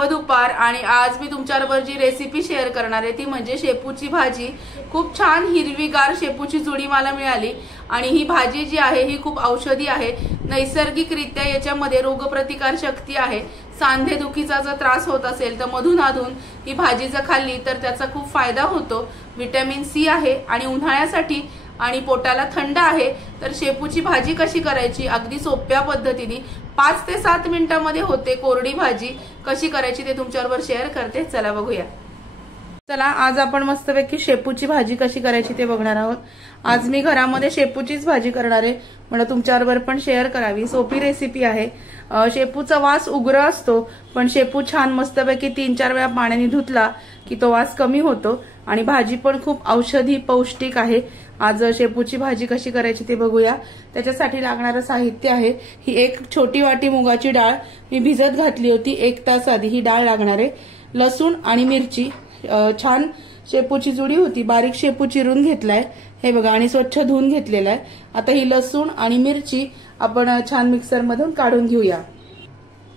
शुभ दुपार। आणि आज मी तुमच्याबरोबर जी रेसिपी शेअर करणार आहे ती म्हणजे शेपूची भाजी। खूप छान हिरवीगार शेपूची जुडी मला मिळाली आणि ही भाजी जी आहे ही खूप औषधी आहे। नैसर्गिकरित्या याच्यामध्ये रोगप्रतिकार शक्ती आहे। सांधेदुखीचा जर त्रास होत असेल तर मधूनमधून ही भाजी जर खाल्ली तर त्याचा खूप फायदा होतो। व्हिटॅमिन सी आहे आणि उन्हाळ्यासाठी आणि पोटाला थंड आहे। तर शेपूची भाजी कशी करायची अगदी सोप्या पद्धतीने 5 ते 7 मिनिटांमध्ये होते। कोरडी भाजी कशी करायची ते तुमच्याबरोबर शेअर करते, चला बघूया। चला आज आपण मस्तपैकी शेपूची भाजी कशी करायची ते बघणार आहोत। आज मी घरामध्ये शेपूचीच भाजी करणार आहे, म्हणजे तुमच्याबरोबर पण शेअर करावी। सोपी रेसिपी आहे। शेपूचा वास उग्र असतो, पण शेपू छान मस्तपैकी 3-4 वेळा पाण्याने धुतला की तो वास कमी होतो आणि भाजी पण खूप औषधी पौष्टिक आहे। आज शेपूची भाजी कशी करायची ते बघूया। त्याच्यासाठी लागणारे साहित्य आहे ही 1 छोटी वाटी मुगाची डाळ मी भिजत घातली होती 1 तास आधी, ही डाळ लागणार आहे। लसूण आणि मिरची, छान शेपूची जुडी होती, बारीक शेपू चिरून घेतलाय हे बघा आणि स्वच्छ धुवून घेतलेला आहे। आता ही लसूण आणि मिरची आपण छान मिक्सर मधून काढून घेऊया।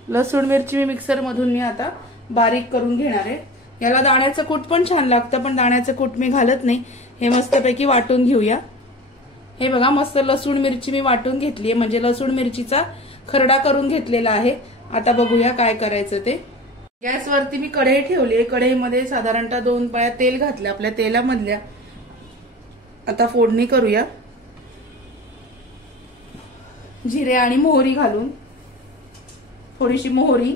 लसूण मिरची मी मिक्सर मधून मी आता बारीक करून घेणार आहे। याला दाण्याचं कूट पण छान लागतं, पण दाण्याचं कूट मी घालत नाही। हे मस्तपैकी वाटून घेऊया। हे बघा मस्त लसूण मिरची मी वाटून घेतलीये, म्हणजे लसूण मिरचीचा खरडा करून घेतलेला आहे। आता बघूया काय करायचं ते। गॅसवरती मी कढई ठेवली, कढईमध्ये साधारणतः 2 पळ्या तेल घातले आपल्या तेलामधल्या। आता फोडणी करूया। जिरे आणि मोहरी घालून, थोडीशी मोहरी,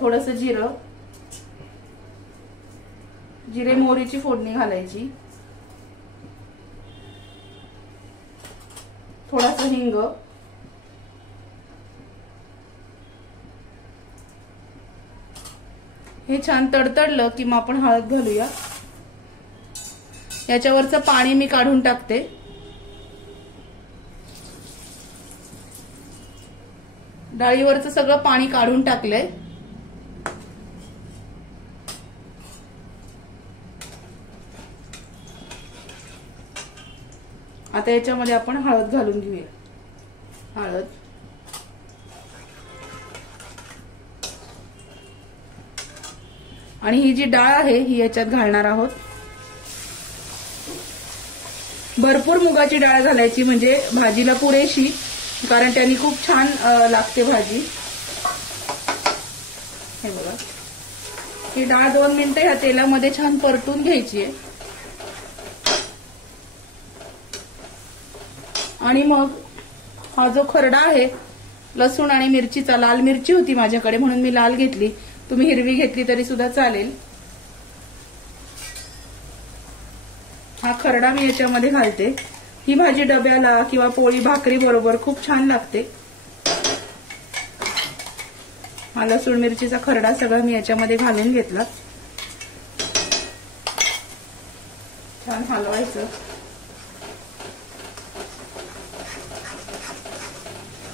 थोडंसं जिरं, जिरे मोहरीची फोडणी घालायची, थोडासा हिंग, हे छान तडतडलं की मग आपण हळद घालूया। याच्यावरचं पाणी मी काढून टाकते। डाळीवरचं सगळं पाणी काढून टाकलंय। आता याच्यामध्ये आपण हळद घालून घेऊया। हळद, आणि ही जी डाळ आहे ही याच्यात घालणार आहोत। भरपूर मुगाची डाळ घालायची म्हणजे भाजीला पुरेशी, कारण त्यांनी खूप छान लागते भाजी। हे बघा ही डाळ 2 मिनिटं ह्या तेलामध्ये छान परतून घ्यायची आहे आणि मग हा जो खरडा आहे लसूण आणि मिरचीचा, लाल मिरची होती माझ्याकडे म्हणून मी लाल घेतली, तुम्ही हिरवी घेतली तरी सुद्धा चालेल। हा खरडा मी याच्यामध्ये घालते। ही भाजी डब्याला किंवा पोळी भाकरी बरोबर खूप छान लागते। हा लसूण मिरचीचा खरडा सगळा मी याच्यामध्ये घालून घेतला। छान हलवायचं।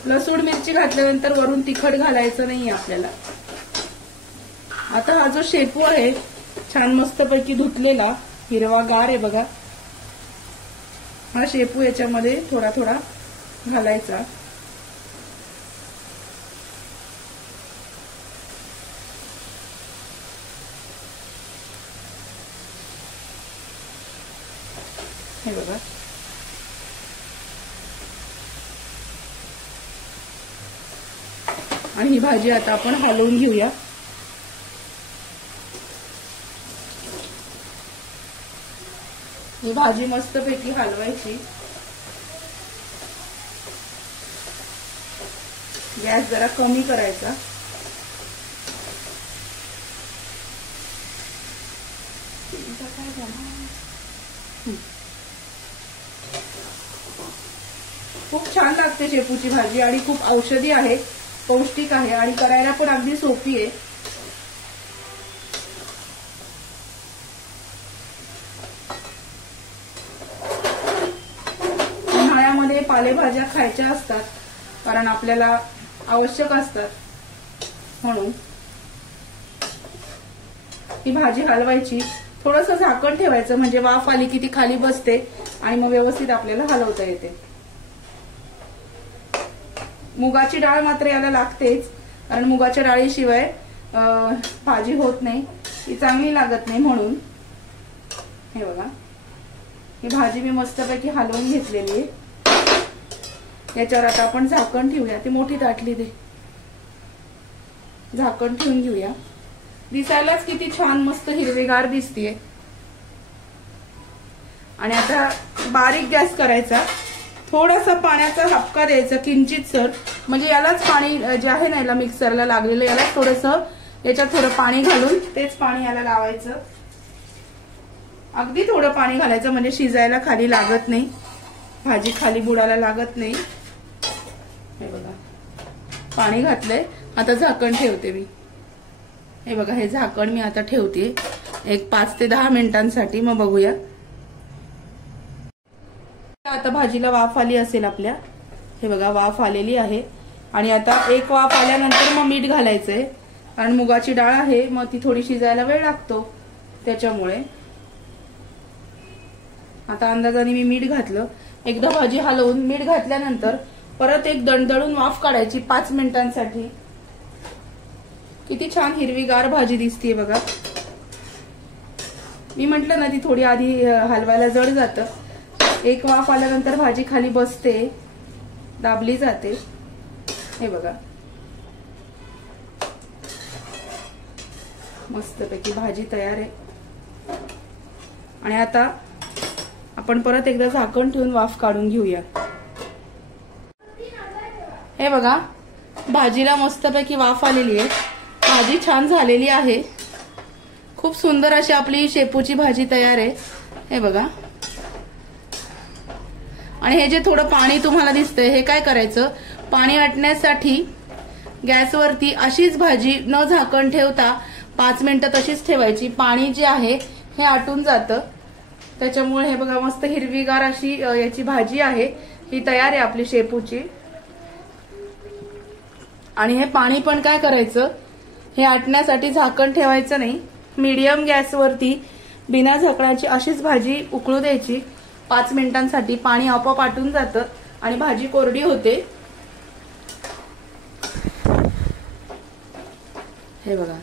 लसूण मिरची घातल्यानंतर वरून तिखट घालायचं नाही आपल्याला। आता हा जो शेपू आहे छान मस्तपैकी धुतलेला हिरवागार आहे बघा, हा शेपू याच्यामध्ये थोडा थोडा घालायचा। हे बघा आणि ही भाजी आता आपण हलवून घेऊया। ही भाजी मस्तपैकी हलवायची। गॅस जरा कमी करायचा। खूप छान लागते शेपूची भाजी आणि खूप औषधी आहे, पौष्टिक आहे आणि करायला पण अगदी सोपी आहे। उन्हाळ्यामध्ये पालेभाज्या खायच्या असतात कारण आपल्याला आवश्यक असतात, म्हणून ही भाजी हलवायची। थोडंसं झाकण ठेवायचं म्हणजे वाफ आली की ती खाली बसते आणि मग व्यवस्थित आपल्याला हलवता येते। मुगाची डाळ मात्र याला लागतेच, कारण मुगाच्या डाळीशिवाय भाजी होत नाही, ती चांगली लागत नाही म्हणून. हे बघा, ही भाजी मी मस्तपैकी हलवून घेतलेली आहे. याच्यावर आता आपण झाकण ठेवूया. ती मोठी ताटली दे, झाकण ठेवून घेऊया. दिसायलाच किती छान मस्त हिरवीगार दिसतीये. आणि आता बारीक गॅस करायचा, थोडासा पाण्याचा हपका द्यायचा किंचितसर, म्हणजे यालाच पाणी जे आहे ना याला मिक्सरला लागलेलं, याला थोडंसं याच्यात थोडं पाणी घालून तेच पाणी याला लावायचं. अगदी थोडं पाणी घालायचं म्हणजे शिजायला खाली लागत नाही, भाजी खाली बुडायला लागत नाही. हे बघा पाणी घातलंय, आता झाकण ठेवते मी. हे बघा हे झाकण मी आता ठेवते एक 5 ते 10 मिनिटांसाठी, मग बघूया. आता भाजीला वाफ आली असेल आपल्या. हे बघा वाफ आलेली आहे. आणि आता एक वाफ आल्यानंतर मग मीठ घालायचंय, कारण मुगाची डाळ आहे मग ती थोडी शिजायला वेळ लागतो त्याच्यामुळे. आता अंदाजाने मी मीठ घातलं. एकदा भाजी हलवून मीठ घातल्यानंतर परत एक दणदळून वाफ काढायची 5 मिनिटांसाठी. किती छान हिरवीगार भाजी दिसतीये बघा. मी म्हंटल ना ती थोडी आधी हलवायला जड जातं. एक वाफ आल्यानंतर भाजी खाली बसते, दाबली जाते. हे बघा मस्तपैकी भाजी तयार आहे. आणि आता आपण परत एकदा झाकण ठेवून वाफ काढून घेऊया. हे बघा भाजीला मस्तपैकी वाफ आलेली आहे, भाजी छान झालेली आहे. खूप सुंदर अशी आपली शेपूची भाजी तयार आहे. हे बघा. आणि हे जे थोडं पाणी तुम्हाला दिसतंय हे काय करायचं, पाणी आटण्यासाठी गॅसवरती अशीच भाजी न झाकण ठेवता 5 मिनिटं तशीच ठेवायची. पाणी जे आहे हे आटून जातं, त्याच्यामुळे हे बघा मस्त हिरवीगार अशी याची भाजी आहे, ही तयार आहे आपली शेपूची. आणि हे पाणी पण काय करायचं, हे आटण्यासाठी झाकण ठेवायचं नाही, मीडियम गॅसवरती बिना झाकणाची अशीच भाजी उकळू द्यायची 5 मिनिटांसाठी. पाणी आपोआप आटून जातं आणि भाजी कोरडी होते. हे बघा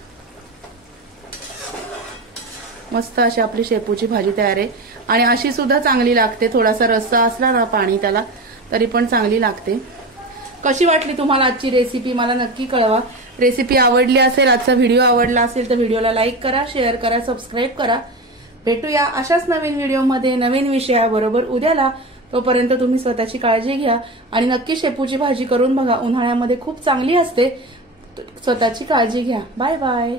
मस्त अशी आपली शेपूची भाजी तयार आहे. आणि अशी सुद्धा चांगली लागते, थोडासा रस्सा असला ना पाणी त्याला तरी पण चांगली लागते. कशी वाटली तुम्हाला आजची रेसिपी मला नक्की कळवा. रेसिपी आवडली असेल, आजचा व्हिडिओ आवडला असेल तर व्हिडिओला लाईक करा, शेअर करा, सबस्क्राईब करा. भेटूया अशाच नवीन व्हिडिओमध्ये नवीन विषयाबरोबर उद्याला. तोपर्यंत तुम्ही स्वतःची काळजी घ्या आणि नक्की शेपूची भाजी करून बघा, उन्हाळ्यामध्ये खूप चांगली असते. स्वतःची काळजी घ्या. Bye bye.